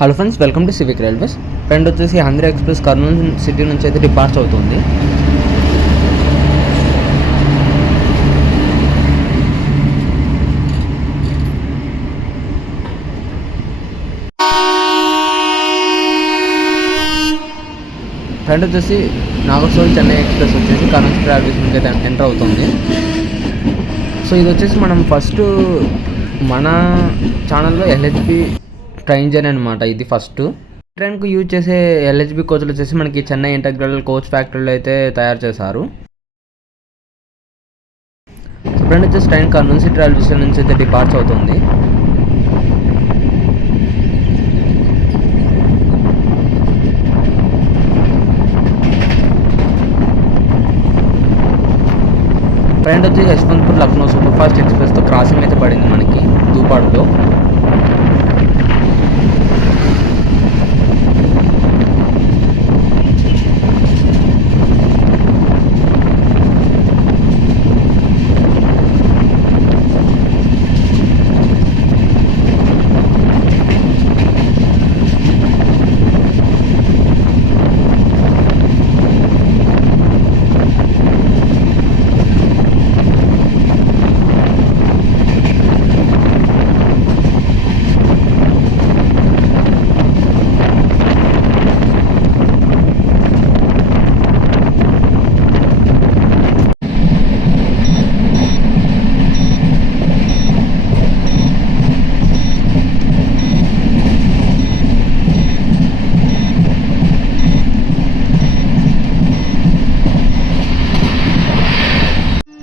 Hello friends, welcome to civic railways. Friend వచ్చేసి ఆంధ్ర ఎక్స్ప్రెస్ కర్నూలు సిటీ నుంచి అయితే డిపార్చ్ అవుతుంది. ఫ్రెండ్ వచ్చేసి నాగర్సోల్ చెన్నై ఎక్స్ప్రెస్ వచ్చేసి కర్నూలు రైల్వేస్ నుంచి అయితే ఎంటర్ అవుతుంది. సో ఇది వచ్చేసి మనం ఫస్ట్ మన ఛానల్లో ఎల్హెచ్బి ట్రైన్ జర్నీ అనమాట. ఇది ఫస్ట్ ట్రైన్కు యూజ్ చేసే ఎల్హెచ్బి కోచ్లు వచ్చేసి మనకి చెన్నై ఇంటగ్రల్ కోచ్ ఫ్యాక్టరీలో అయితే తయారు చేశారు. ఫ్రెండ్ వచ్చేసి train Kurnool city railway station నుంచి అయితే డిపార్చ్ అవుతుంది. ట్రైన్ వచ్చేసి యశ్వంత్పూర్ లక్నో సూపర్ ఫాస్ట్ ఎక్స్ప్రెస్తో క్రాసింగ్ అయితే పడింది మనకి దూపాడుతో.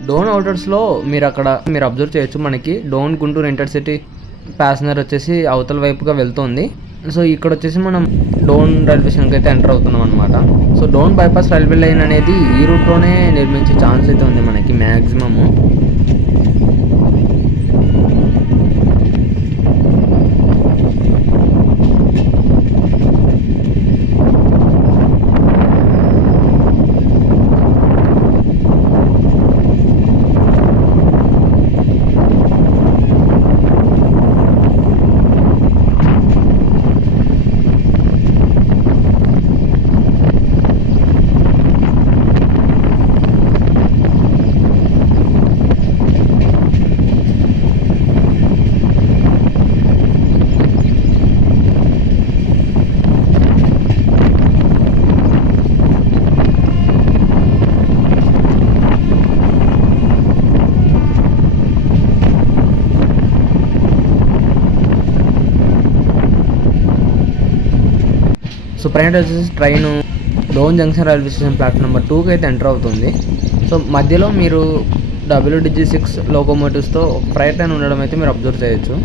డోన్ అవుటర్స్లో మీరు అబ్జర్వ్ చేయొచ్చు, మనకి డోన్ గుంటూరు ఇంటర్సిటీ ప్యాసింజర్ వచ్చేసి అవతల వైపుగా వెళ్తుంది. సో ఇక్కడ వచ్చేసి మనం డోన్ రైల్వే స్టేషన్కి అయితే ఎంటర్ అవుతున్నాం అనమాట. So Dhone bypass railway line అనేది ఈ రూట్లోనే నిర్మించే ఛాన్స్ అయితే ఉంది మనకి మ్యాక్సిమము. సో ప్రయాణం వచ్చేసి train Dhone junction railway station platform number 2కి అయితే ఎంటర్ అవుతుంది. సో మధ్యలో మీరు WDG6 లోకోమోటివ్స్తో ఫ్రైట్ ట్రైన్ ఉండడం అయితే మీరు అబ్జర్వ్ చేయొచ్చు.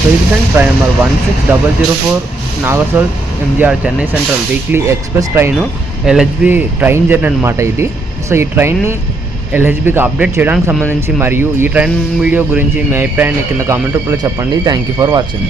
సో ఇది ట్రైన్ నెంబర్ 16004 నాగర్సోల్ MGR Chennai central weekly express train LHB train journey అనమాట ఇది. సో ఈ ట్రైన్ని ఎల్హెచ్బికి అప్డేట్ చేయడానికి సంబంధించి మరియు ఈ ట్రైన్ వీడియో గురించి మీ అభిప్రాయాన్ని కింద కామెంట్ రూపంలో చెప్పండి. Thank you for watching.